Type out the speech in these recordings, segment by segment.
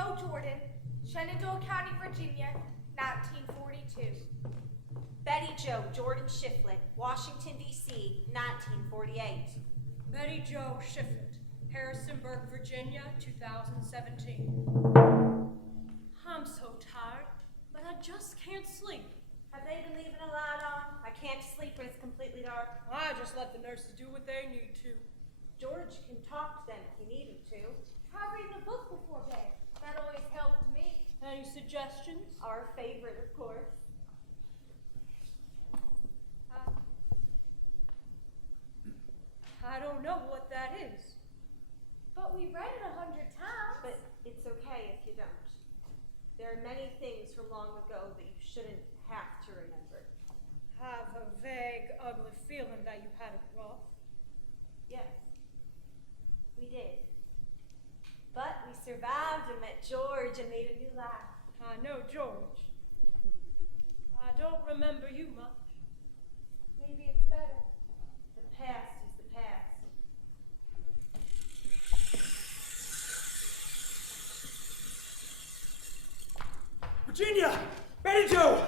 Joe Jordan, Shenandoah County, Virginia, 1942. Betty Jo Jordan Shiflett, Washington, D.C., 1948. Betty Jo Shiflett, Harrisonburg, Virginia, 2017. I'm so tired, but I just can't sleep. Have they been leaving a light on? I can't sleep when it's completely dark. I just let the nurses do what they need to. George can talk to them if you need him to. Try reading a book before bed. That always helped me. Any suggestions? Our favorite, of course. I don't know what that is. But we read it 100 times. But it's okay if you don't. There are many things from long ago that you shouldn't have to remember. Have a vague, ugly feeling that you had it rough. Yes, we did. But we survived and met George and made a new life. I know George. I don't remember you much. Maybe it's better. The past is the past. Virginia! Betty Jo!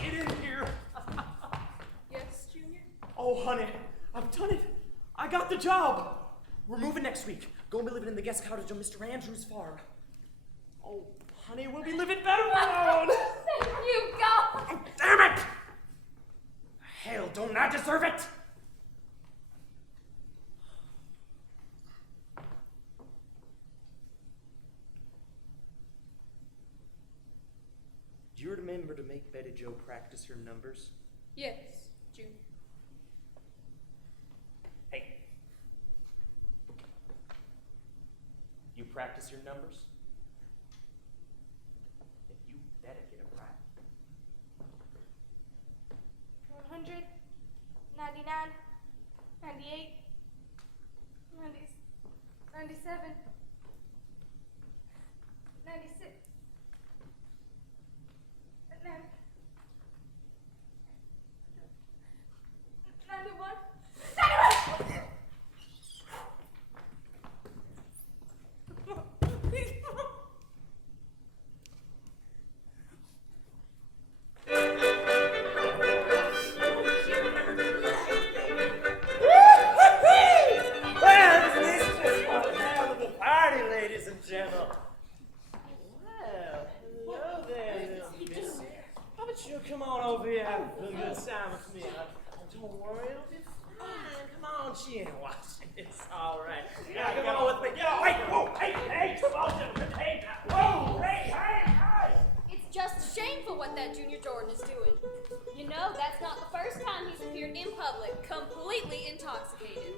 Get in here! Yes, Junior? Oh, honey, I've done it. I got the job. We're moving next week. Going to be living in the guest cottage on Mr. Andrews' farm. Oh, honey, we'll be living better alone. Thank you, God! Oh, damn it! Hell, don't I deserve it? Do you remember to make Betty Jo practice her numbers? Yes, Junior. Hey. You practice your numbers? Then you better get it right. 100, 99, 98, 90, 97, 96, 91, 91! Come on over here, have a good time with me. Don't worry, it'll be fine. Come on, she ain't watching. It's all right. Yeah, come on with me. Get away. Whoa, hey, come on, gentlemen. Hey, whoa, hey. It's just shameful what that Junior Jordan is doing. You know, that's not the first time he's appeared in public completely intoxicated.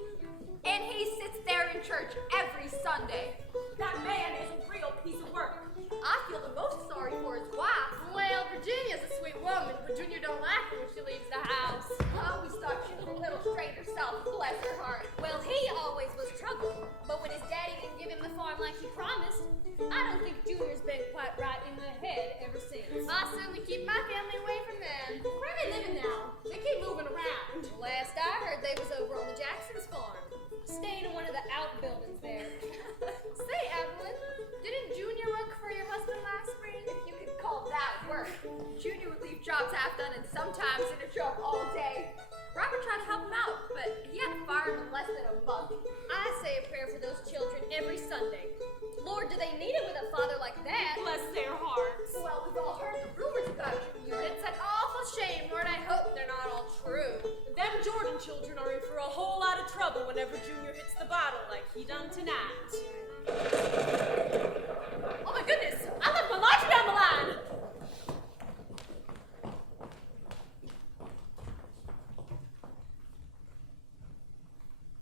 And he sits there in church every Sunday. That man is a real piece of work. I feel the most sorry for his wife. Well, Virginia's a sweet woman, but Junior don't like her when she leaves the house. I always thought she was a little straight herself, bless her heart. Well, he always was trouble, but when his daddy didn't give him the farm like he promised, I don't think Junior's been quite right in the head ever since. I certainly keep my family away from them. Where are they living now? They keep moving around. Last I heard, they was over on the Jackson's farm, staying in one of the outbuildings there. Say, Evelyn, didn't Junior work for your husband last spring? If you could call that work. Junior would leave jobs half done and sometimes in a truck all day. Robert tried to help him out, but he had to fire him in less than a month. I say a prayer for those children every Sunday. Lord, do they need it with a father like that? Bless their hearts. Well, we've all heard the rumors about Junior. It's an awful shame, Lord. I hope they're not all true. Them Jordan children are in for a whole lot of trouble whenever Junior hits the bottle like he done tonight. Oh my goodness, I left my laundry down the line.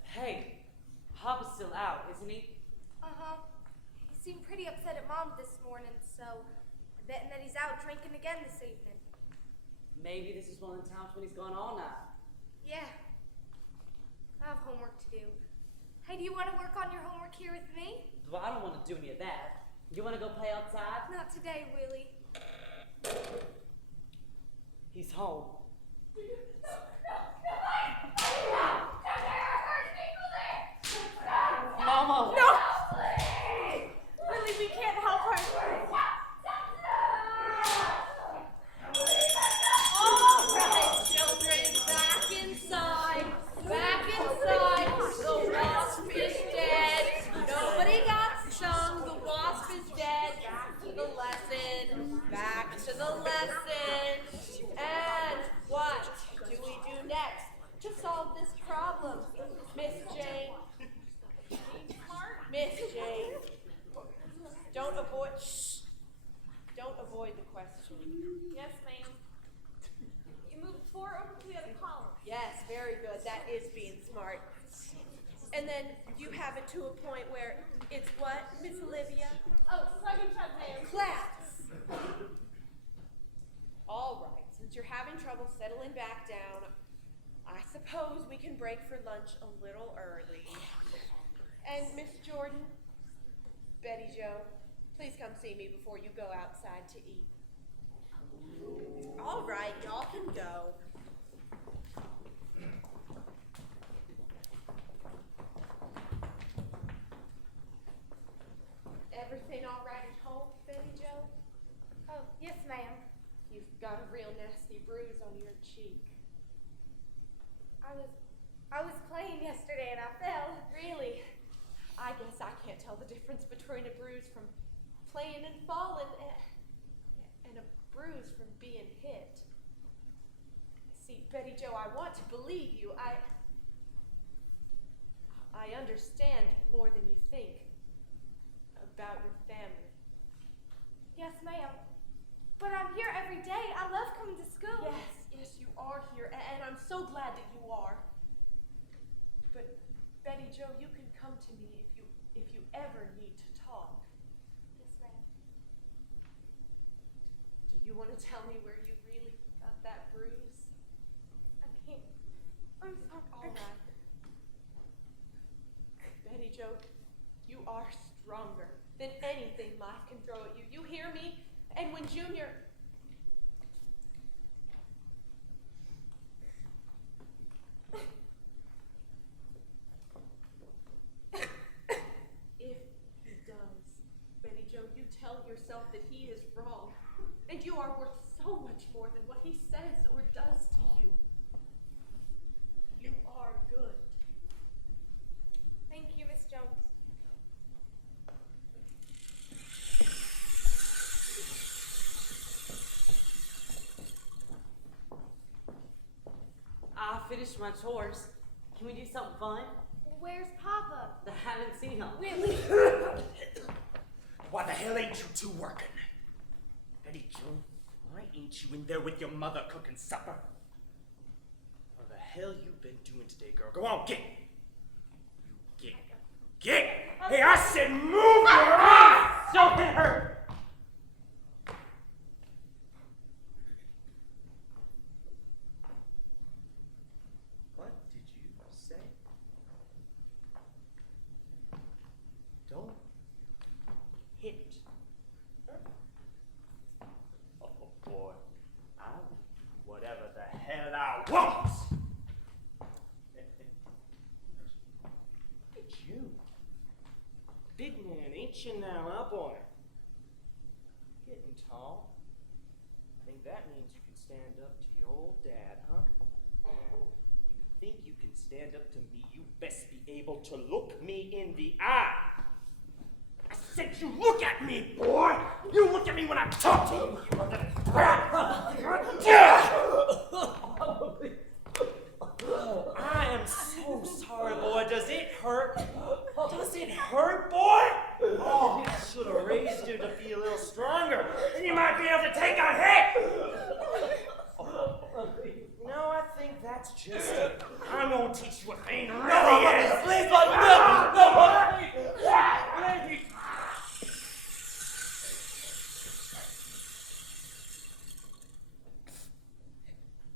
Hey, Papa's still out, isn't he? Uh-huh. He seemed pretty upset at Mom this morning, so I'm betting that he's out drinking again this evening. Maybe this is one of the times when he's gone all night. Yeah. I have homework to do. Hey, do you want to work on your homework here with me? Well, I don't want to do any of that. You want to go play outside? Not today, Willie. He's home. Mama! No! Willie, we can't help her. Jane, don't avoid the question. Yes, ma'am. You move the 4 over to the other column. Yes, very good. That is being smart. And then you have it to a point where it's what, Miss Olivia? Oh, plug and chug, ma'am. Class. All right, since you're having trouble settling back down, I suppose we can break for lunch a little early. And Miss Jordan, Betty Jo, please come see me before you go outside to eat. All right, y'all can go. Everything all right at home, Betty Jo? Oh, yes, ma'am. You've got a real nasty bruise on your cheek. I was playing yesterday and I fell. Really? I guess I can't tell the difference between a bruise from playing and falling and a bruise from being hit. See, Betty Jo, I want to believe you. I understand more than you think about your family. Yes, ma'am. But I'm here every day. I love coming to school. Yes, you are here, and I'm so glad that you are. But Betty Jo, you can come to me if you ever need to talk. Yes, ma'am. Do you want to tell me where you really got that bruise? I can't. I'm sorry. All right. Betty Jo, you are stronger than anything life can throw at you. You hear me? And when Junior... If he does, Betty Jo, you tell yourself that he is wrong. And you are worth so much more than what he says or does to you. You are good. Thank you, Miss Jones. I finished my chores. Can we do something fun? Where's Papa? I haven't seen him. Really? Why the hell ain't you two working? Betty Jo, why ain't you in there with your mother cooking supper? What the hell you been doing today, girl? Go on, get! You get! Get! Hey, I said move your ass! Don't hit her! What did you say? Don't hit her. Oh boy, I'll do whatever the hell I want. Look at you. Big man, ain't you now, huh, boy? Getting tall. I think that means you can stand up to your old dad, huh? You think you can stand up to me, you best be able to look me in the eye. I said you look at me, boy! You look at me when I talk to you, you mother... I am so sorry, boy. Does it hurt? Does it hurt, boy? Oh, I should have raised you to be a little stronger. Then you might be able to take a hit. No, I think that's just it. I'm gonna teach you what pain really is. Please,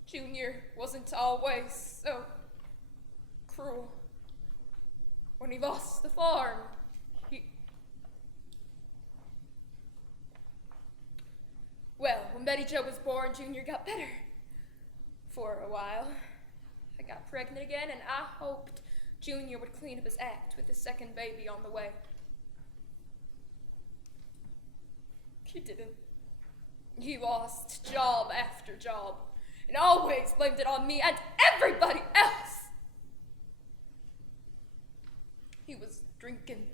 Junior wasn't always so cruel. When he lost the farm, Well, when Betty Jo was born, Junior got better. For a while. I got pregnant again, and I hoped Junior would clean up his act with his second baby on the way. He didn't. He lost job after job, and always blamed it on me and everybody else. He was drinking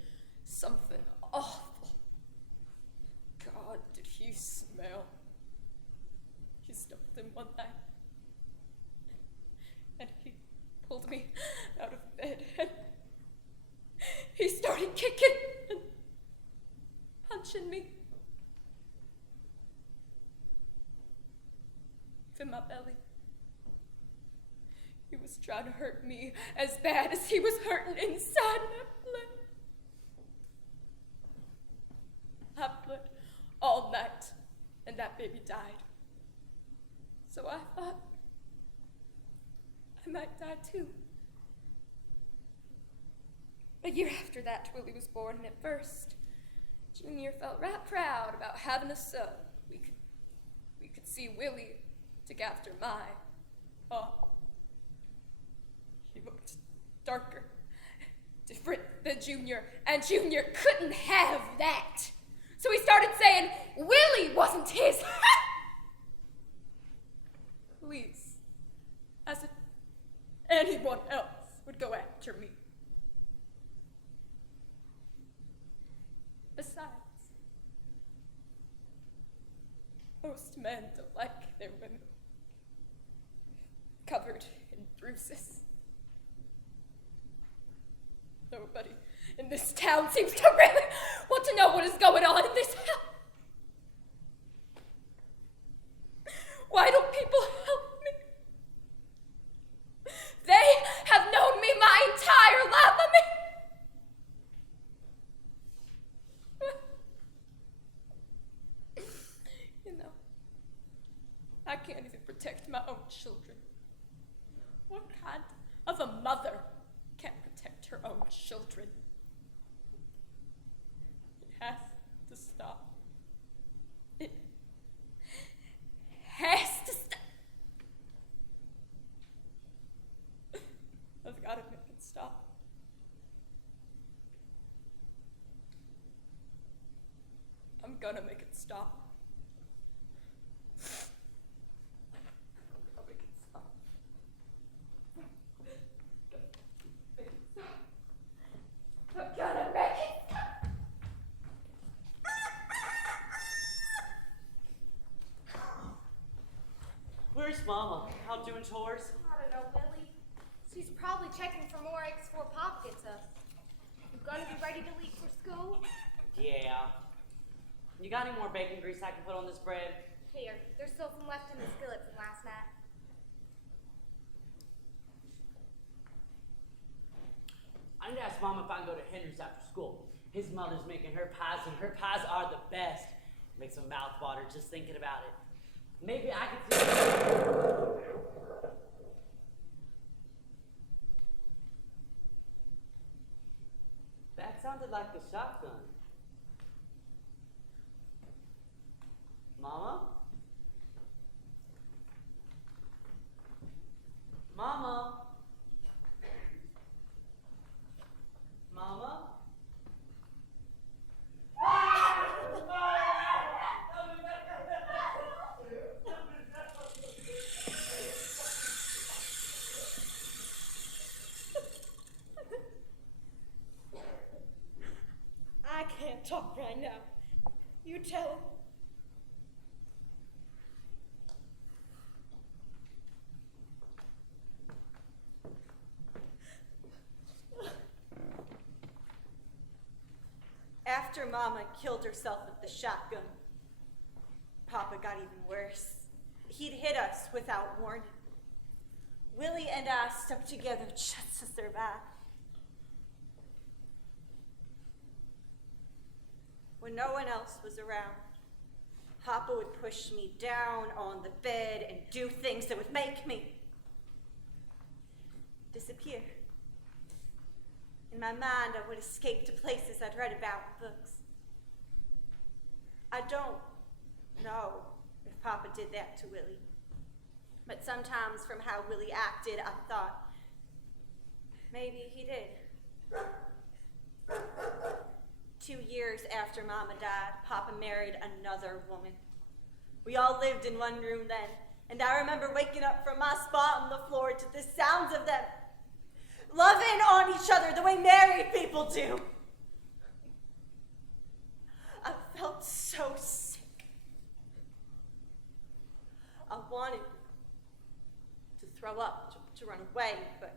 something awful. God, did he smell. He stepped in one night, and he pulled me out of bed, and he started kicking in my belly. He was trying to hurt me as bad as he was hurting inside my blood. I bled all night, and that baby died. So I thought I might die too. A year after that, Willie was born, and at first, Junior felt right proud about having a son. We could see Willie took after my mom. He looked darker, different than Junior, and Junior couldn't have that. So he started saying Willie wasn't his. Please, as if anyone else would go after me. Besides, most men don't like their women covered in bruises. Nobody in this town seems to really want to know what is going on in this house. Why don't people help me? They have known me my entire life. I can't even protect my own children. What kind of a mother can't protect her own children? It has to stop. It has to stop. I've got to make it stop. I'm gonna make it stop. Where's Mama? Out doing chores? I don't know, Willie. She's probably checking for more eggs before Pop gets up. You gonna be ready to leave for school? Yeah. You got any more bacon grease I can put on this bread? Here, there's still some left in the skillet from last night. I need to ask Mom if I can go to Henry's after school. His mother's making her pies, and her pies are the best. Makes my mouth water just thinking about it. Maybe I could see. That sounded like the shotgun. Mama? Mama? Mama? I can't talk right now. You tell him. After Mama killed herself with the shotgun, Papa got even worse. He'd hit us without warning. Willie and I stuck together just to survive. When no one else was around, Papa would push me down on the bed and do things that would make me disappear. In my mind, I would escape to places I'd read about in books. I don't know if Papa did that to Willie, but sometimes from how Willie acted, I thought maybe he did. 2 years after Mama died, Papa married another woman. We all lived in one room then, and I remember waking up from my spot on the floor to the sounds of them loving on each other the way married people do. I felt so sick. I wanted to throw up, to run away, but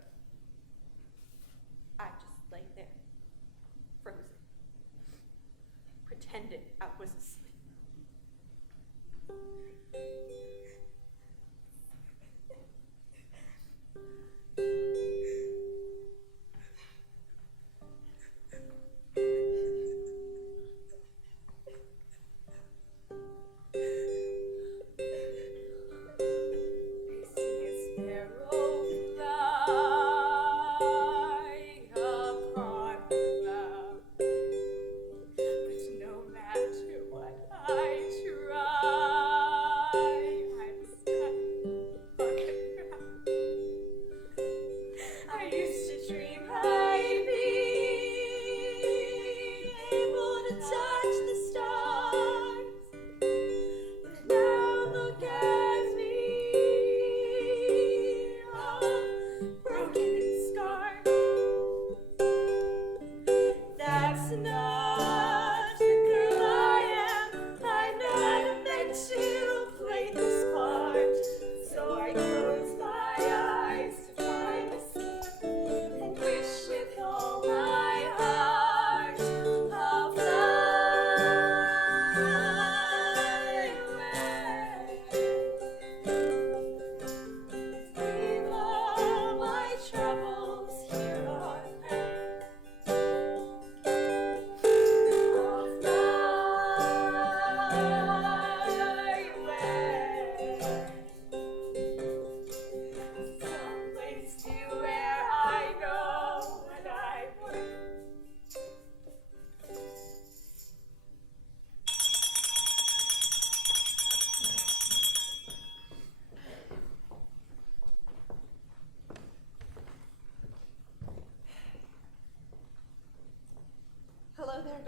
I just lay there, frozen, pretended I was asleep.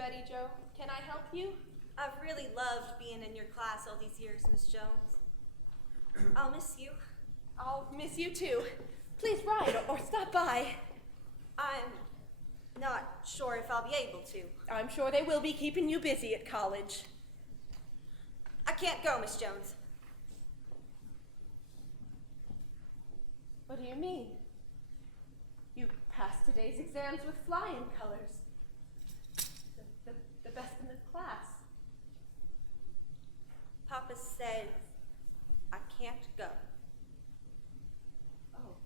Betty Jo. Can I help you? I've really loved being in your class all these years, Miss Jones. I'll miss you. I'll miss you too. Please ride or stop by. I'm not sure if I'll be able to. I'm sure they will be keeping you busy at college. I can't go, Miss Jones. What do you mean? You passed today's exams with flying colors. The best in the class. Papa said I can't go. Oh.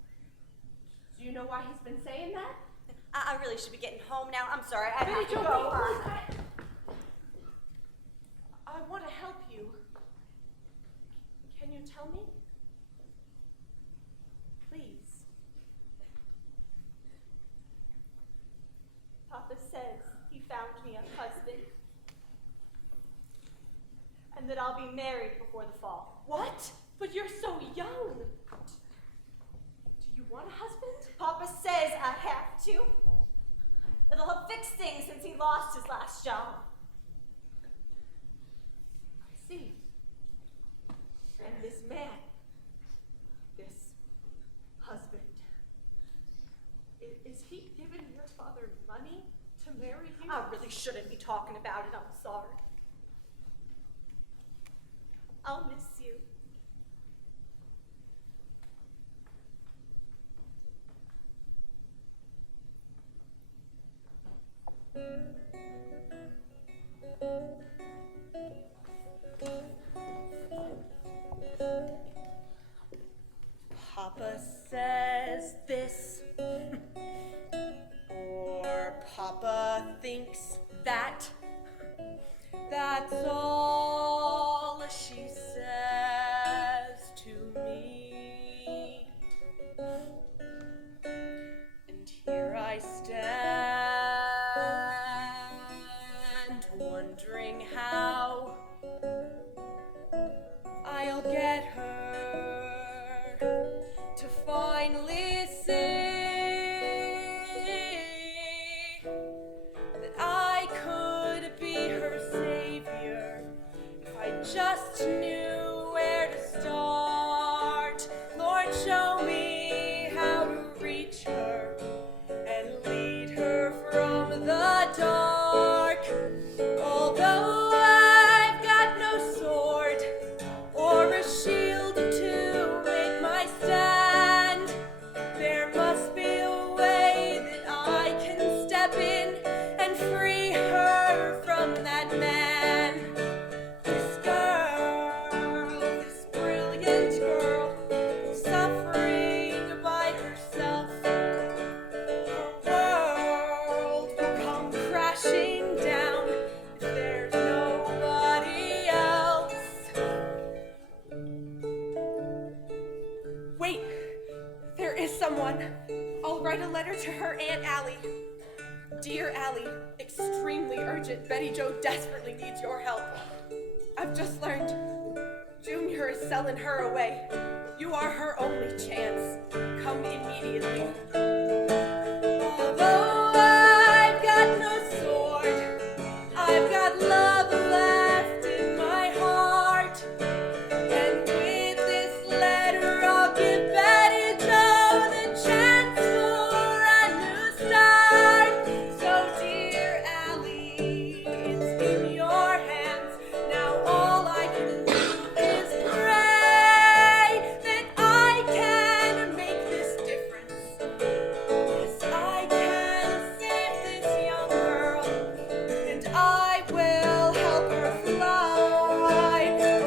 Do you know why he's been saying that? I really should be getting home now. I'm sorry, I have to Betty Jo, go. I want to help you. Can you tell me? Please. Papa says he found me a husband. And that I'll be married before the fall. What? But you're so young. Do you want a husband? Papa says I have to. It'll help fix things since he lost his last job. I see. And this man, this husband, is he giving your father money to marry you? I really shouldn't be talking about it. I'm sorry. I'll miss you. Papa says this, or Papa thinks that. That's all she says to me. And here I stand, wondering how I'll get her to finally see that I could be her savior if I just knew where to start. Lord, show me how to reach her and lead her from the dark. Although I've got no sword or a shield to make my stand, there must be a way that I can step in and free her from that man. This girl, this brilliant girl, suffering by herself. Her world will come crashing down if there's nobody else. Wait, there is someone. I'll write a letter to her Aunt Allie. Dear Allie, extremely urgent. Betty Jo desperately needs your help. I've just learned Junior is selling her away. You are her only chance. Come immediately. Although I've got no sword, I've got love left in my heart. And with this letter, I'll give Betty Jo the chance for a new start. So, dear Allie, it's in your hands. Now all I can do is pray that I can make this difference. Yes, I can save this young girl, and I will help her fly away.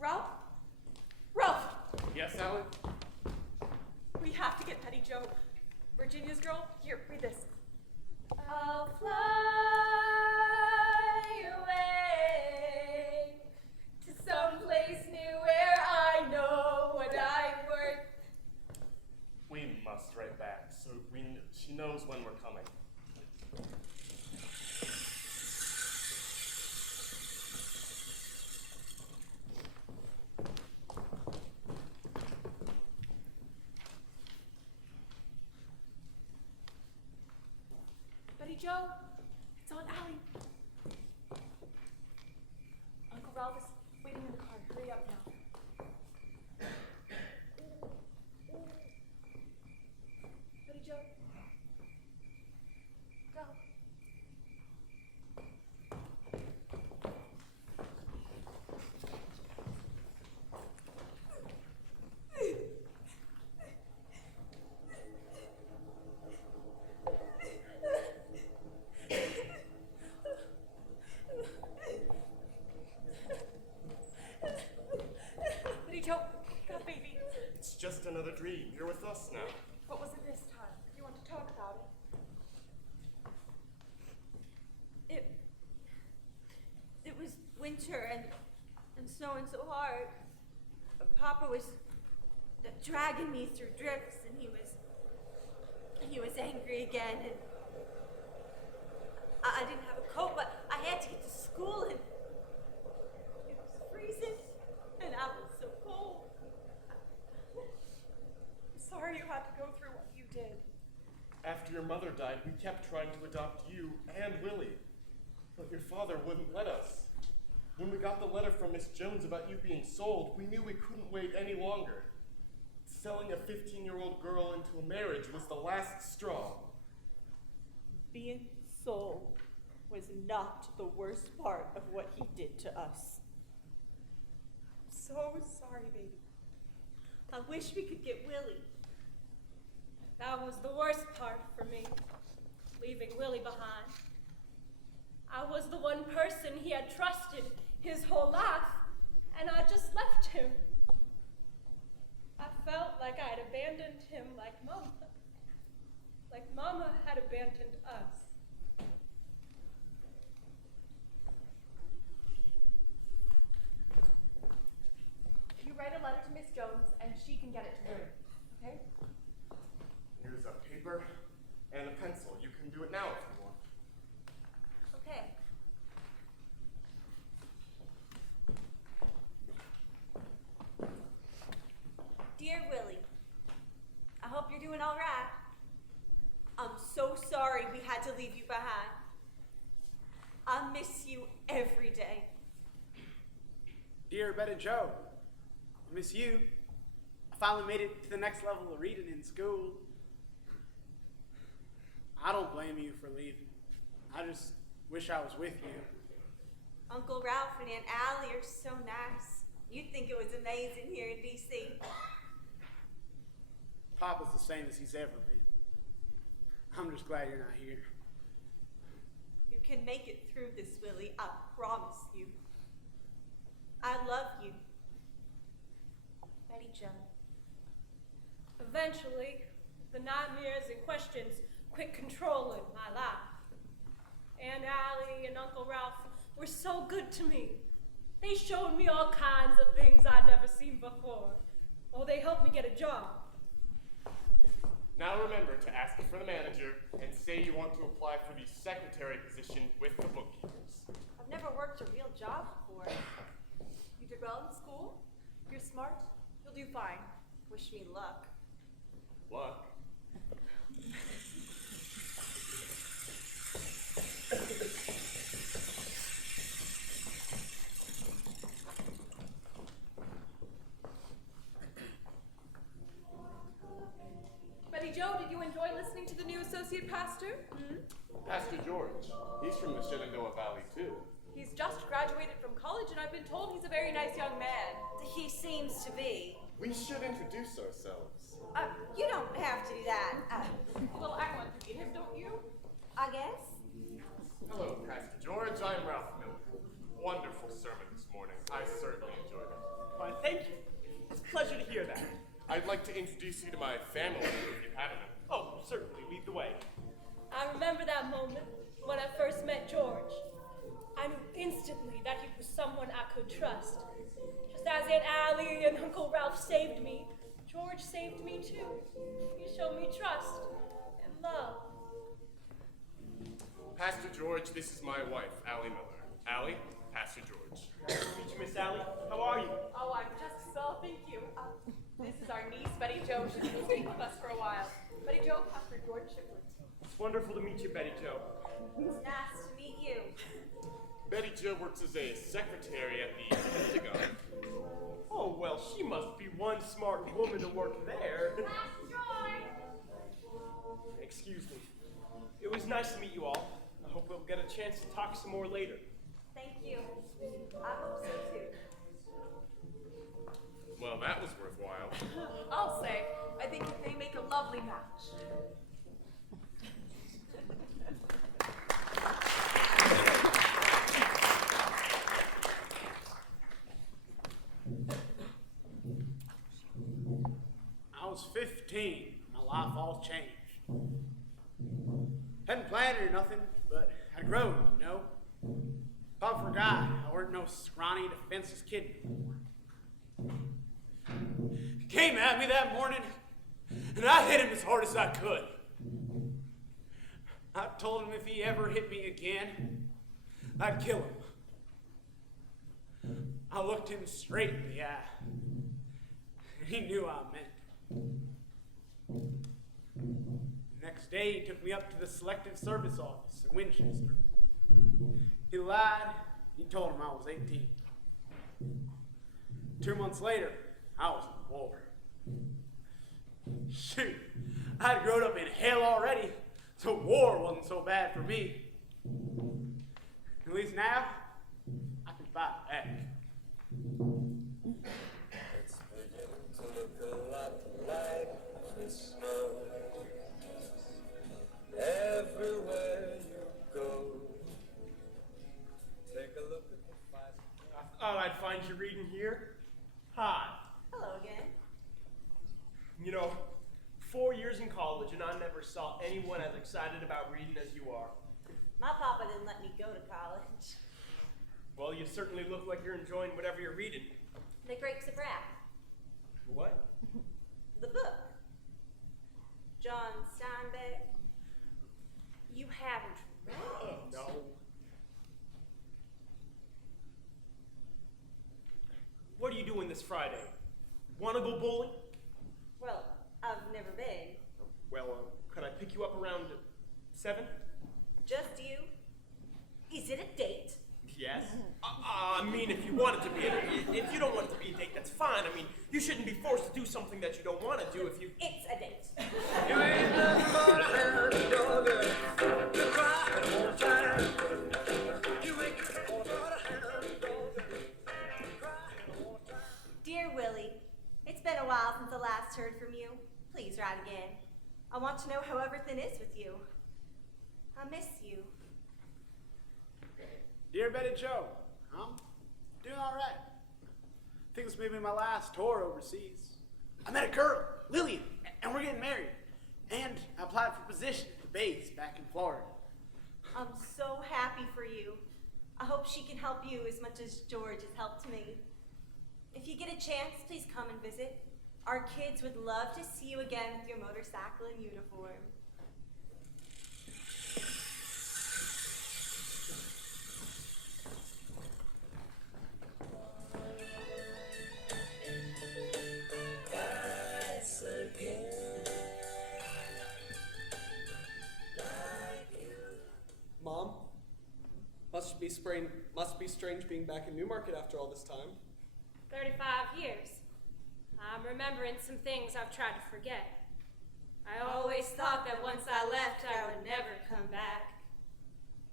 Ralph? Ralph! Yes, Alan? We have to get Betty Jo. Virginia's girl? Here, read this. I'll fly away to some place new where I know what I'm worth. us right back, so she knows when we're coming. Betty Joe, it's Aunt Allie. Uncle Ralph is waiting in the car. Hurry up now. Betty Joe. Go. Betty Joe, got baby. It's just another dream. You're with us now. What was it this time? You want to talk about it? It was winter and snowing so hard. Papa was dragging me through drifts, and he was angry again, and I didn't have a coat, but I had to get to school, and it was freezing, and I was so cold. I'm sorry you had to go through what you did. After your mother died, we kept trying to adopt you and Willie, but your father wouldn't let us. When we got the letter from Miss Jones about you being sold, we knew we couldn't wait any longer. Selling a 15-year-old girl into a marriage was the last straw. Being sold was not the worst part of what he did to us. I'm so sorry, baby. I wish we could get Willie. That was the worst part for me, leaving Willie behind. I was the one person he had trusted his whole life, and I just left him. I felt like I had abandoned him like Mama had abandoned us. You write a letter to Miss Jones, and she can get it to her, okay? Here's a paper and a pencil. You can do it now if you want. Okay. Dear Willie, I hope you're doing all right. I'm so sorry we had to leave you behind. I miss you every day. Dear Betty Joe, I miss you. I finally made it to the next level of reading in school. I don't blame you for leaving. I just wish I was with you. Uncle Ralph and Aunt Allie are so nice. You'd think it was amazing here in D.C. Papa's the same as he's ever been. I'm just glad you're not here. You can make it through this, Willie. I promise you. I love you. Betty Joe. Eventually, the nightmares and questions quit controlling my life. Aunt Allie and Uncle Ralph were so good to me. They showed me all kinds of things I'd never seen before. Oh, they helped me get a job. Now remember to ask for the manager and say you want to apply for the secretary position with the bookkeepers. I've never worked a real job before. You did well in school. You're smart. You'll do fine. Wish me luck. Luck. Betty Joe, did you enjoy listening to the new associate pastor? Pastor George. He's from the Shenandoah Valley, too. He's just graduated from college, and I've been told he's a very nice young man. He seems to be. We should introduce ourselves. You don't have to do that. Well, I want to meet him, don't you? I guess. Hello, Pastor George. I'm Ralph Miller. Wonderful sermon this morning. I certainly enjoyed it. Why, thank you. It's a pleasure to hear that. I'd like to introduce you to my family, if you have a minute. Oh, certainly. Lead the way. I remember that moment when I first met George. I knew instantly that he was someone I could trust. Just as Aunt Allie and Uncle Ralph saved me, George saved me too. He show me trust and love. Pastor George, this is my wife, Allie Miller. Allie, Pastor George. Nice to meet you, Miss Allie. How are you? Oh, I'm just so, thank you. This is our niece, Betty Jo. She's been staying with us for a while. Betty Jo, Pastor George Shipley. It's wonderful to meet you, Betty Jo. It's nice to meet you. Betty Jo works as a secretary at the Pentagon. Oh, well, she must be one smart woman to work there. Pastor George! Excuse me. It was nice to meet you all. I hope we'll get a chance to talk some more later. Thank you. I hope so too. Well, that was worthwhile. I'll say, I think they make a lovely match. I was 15. My life all changed. Hadn't planned it or nothing, but I'd grown, you know. Thought for a guy, I weren't no scrawny, defenseless kid anymore. He came at me that morning, and I hit him as hard as I could. I told him if he ever hit me again, I'd kill him. I looked him straight in the eye, and he knew I meant. The next day, he took me up to the Selective Service Office in Winchester. He lied. He told him I was 18. 2 months later, I was in the war. Shoot, I'd grown up in hell already, so war wasn't so bad for me. At least now, I can fight back. It's beginning to look a lot like Christmas. Everywhere you go, take a look at the fight. I thought I'd find you reading here. Hi. Hello again. You know, 4 years in college, and I never saw anyone as excited about reading as you are. My papa didn't let me go to college. Well, you certainly look like you're enjoying whatever you're reading. The Grapes of Wrath. What? The book. John Steinbeck. You haven't read it. No. What are you doing this Friday? Want to go bowling? Well, I've never been. Well, could I pick you up around 7? Just you? Is it a date? Yes. I mean, if you want it to be a date. If you don't want it to be a date, that's fine. I mean, you shouldn't be forced to do something that you don't want to do if you... It's a date. You ain't nothing but a hound dog. You cry all the time. You ain't nothing but a hound dog. You cry all the time. Dear Willie, it's been a while since I last heard from you. Please write again. I want to know how everything is with you. I miss you. Dear Betty Jo, I'm doing all right. I think this may be my last tour overseas. I met a girl, Lillian, and we're getting married. And I applied for a position at the base back in Florida. I'm so happy for you. I hope she can help you as much as George has helped me. If you get a chance, please come and visit. Our kids would love to see you again with your motorcycle and uniform. Mom, must be strange being back in Newmarket after all this time. 35 years. I'm remembering some things I've tried to forget. I always thought that once I left, I would never come back.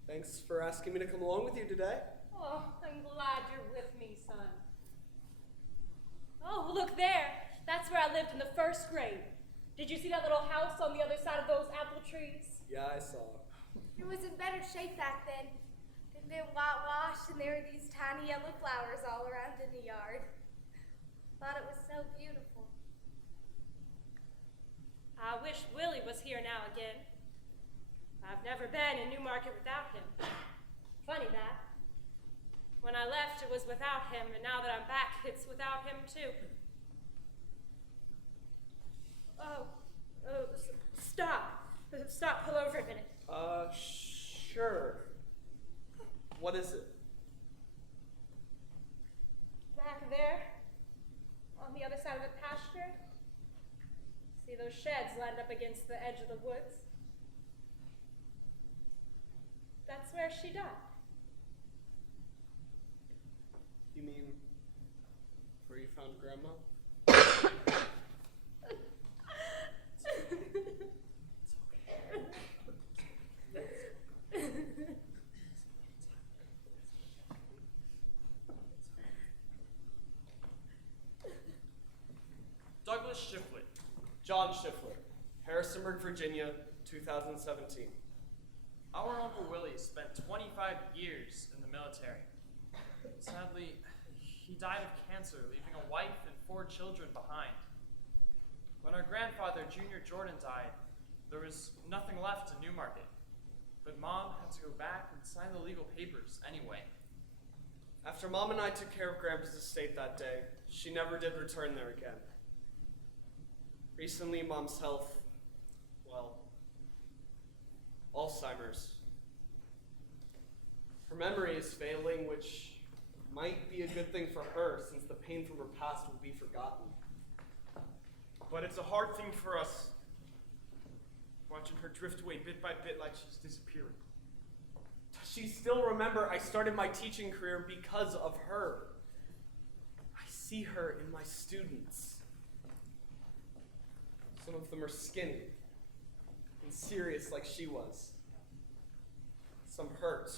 Thanks for asking me to come along with you today. Oh, I'm glad you're with me, son. Oh, look there. That's where I lived in the 1st grade. Did you see that little house on the other side of those apple trees? Yeah, I saw. It was in better shape back then. It had been whitewashed, and there were these tiny yellow flowers all around in the yard. Thought it was so beautiful. I wish Willie was here now again. I've never been in Newmarket without him. Funny that. When I left, it was without him, and now that I'm back, it's without him too. Oh, those sheds lined up against the edge of the woods. That's where she died. You mean where you found Grandma? Douglas Shiflett, John Shiflett, Harrisonburg, Virginia, 2017. Our Uncle Willie spent 25 years in the military. Sadly, he died of cancer, leaving a wife and 4 children behind. When our grandfather, Junior Jordan, died, there was nothing left in Newmarket. But Mom had to go back and sign the legal papers anyway. After Mom and I took care of Grandpa's estate that day, she never did return there again. Recently, Mom's health, well, Alzheimer's. Her memory is failing, which might be a good thing for her, since the pain from her past will be forgotten. But it's a hard thing for us, watching her drift away bit by bit like she's disappearing. She still remember I started my teaching career because of her. I see her in my students. Some of them are skinny and serious like she was. Some hurt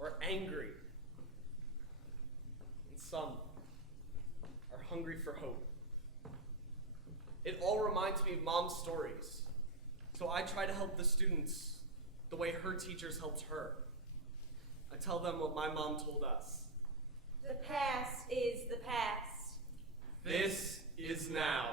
or angry. And some are hungry for hope. It all reminds me of Mom's stories. So I try to help the students the way her teachers helped her. I tell them what my mom told us. The past is the past. This is now.